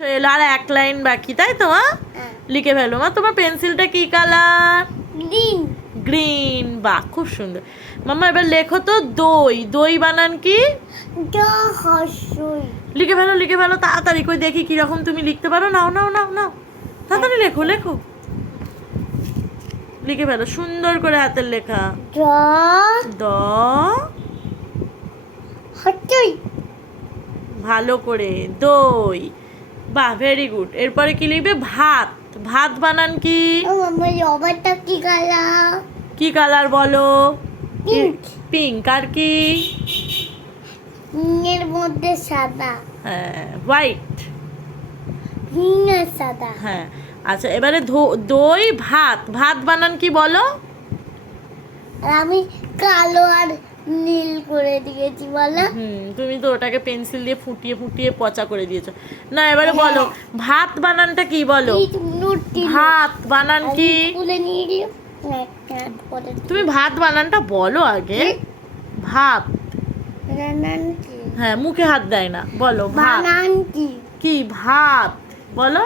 এলো আর এক লাইন বাকি, তাই তো মা? লিখে ফেলো মা। তোমার পেন্সিলটা কি কালার? গ্রিন। গ্রিন। বাহ, খুব সুন্দর। মাম্মা এবার লেখো তো দই। দই বানান কি? লিখে ফেলো, লিখে ফেলো তাড়াতাড়ি, কই দেখি কিরকম তুমি লিখতে পারো। নাও নাও নাও নাও, তাড়াতাড়ি লেখো লেখো, লিখে ফেলো সুন্দর করে হাতের লেখা। দ ভালো করে দই। বাহ, ভেরি গুড। এরপরে কি লিখবে? ভাত। ভাত বানান কি? কি কালার? কি কালার বলো? পিঙ্ক। পিঙ্ক। আর কি? এর মধ্যে সাদা। হ্যাঁ, হোয়াইট। সাদা। হ্যাঁ, আচ্ছা এবারে দই ভাত। ভাত বানান কি বলো? আর আমি কালো আর নীল করে দিয়েছি, বলো। তুমি তো ওটাকে পেন্সিল দিয়ে ফুটিয়ে ফুটিয়ে পচা করে দিয়েছো। না, এবারে বলো ভাত বানানটা কি বলো? ভাত বানান কি? তুমি ভাত বানানটা বলো আগে। ভাত। হ্যাঁ, মুখে হাত দেয় না, বলো ভাত। কি ভাত বলো?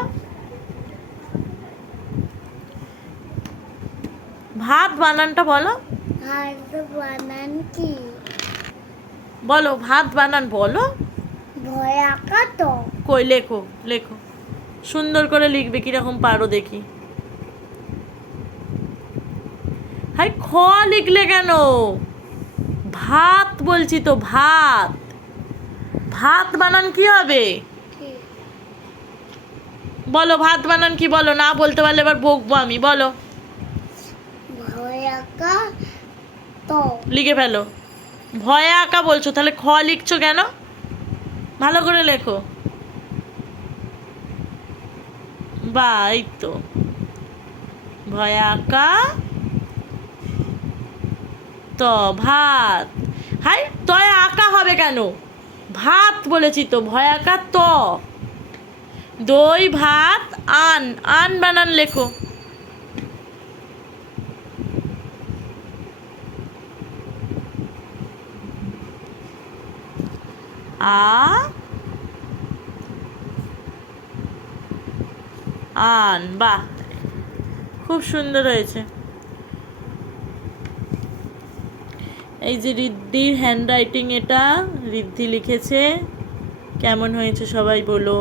ভাত বানানটা বলো। বানান কি? বলো ভাত বানান বলো। ভয়াকা তো। কই লেখো লেখো, সুন্দর করে লিখবে, কিরকম পারো দেখি। হাই, খ লিখলে কেন? ভাত বলছি তো, ভাত। ভাত বানান কি হবে বলো? ভাত বানান কি বলো? না বলতে পারলে এবার বকবো আমি, বলো। ভয়াকা তো। লিখে ফেলো। ভয়ে আঁকা বলছো, তাহলে খ লিখছো কেন? ভালো করে লেখো। বা, এই তো ভয়ে আঁকা তো ভাত। হাই, তয় আঁকা হবে কেন? ভাত বলেছি তো, ভয় আঁকা তো। দই ভাত আন। আন বানান লেখো। আন। বাহ, খুব সুন্দর হয়েছে। এই যে রিদ্ধির হ্যান্ড রাইটিং, এটা রিদ্ধি লিখেছে। কেমন হয়েছে সবাই বলো।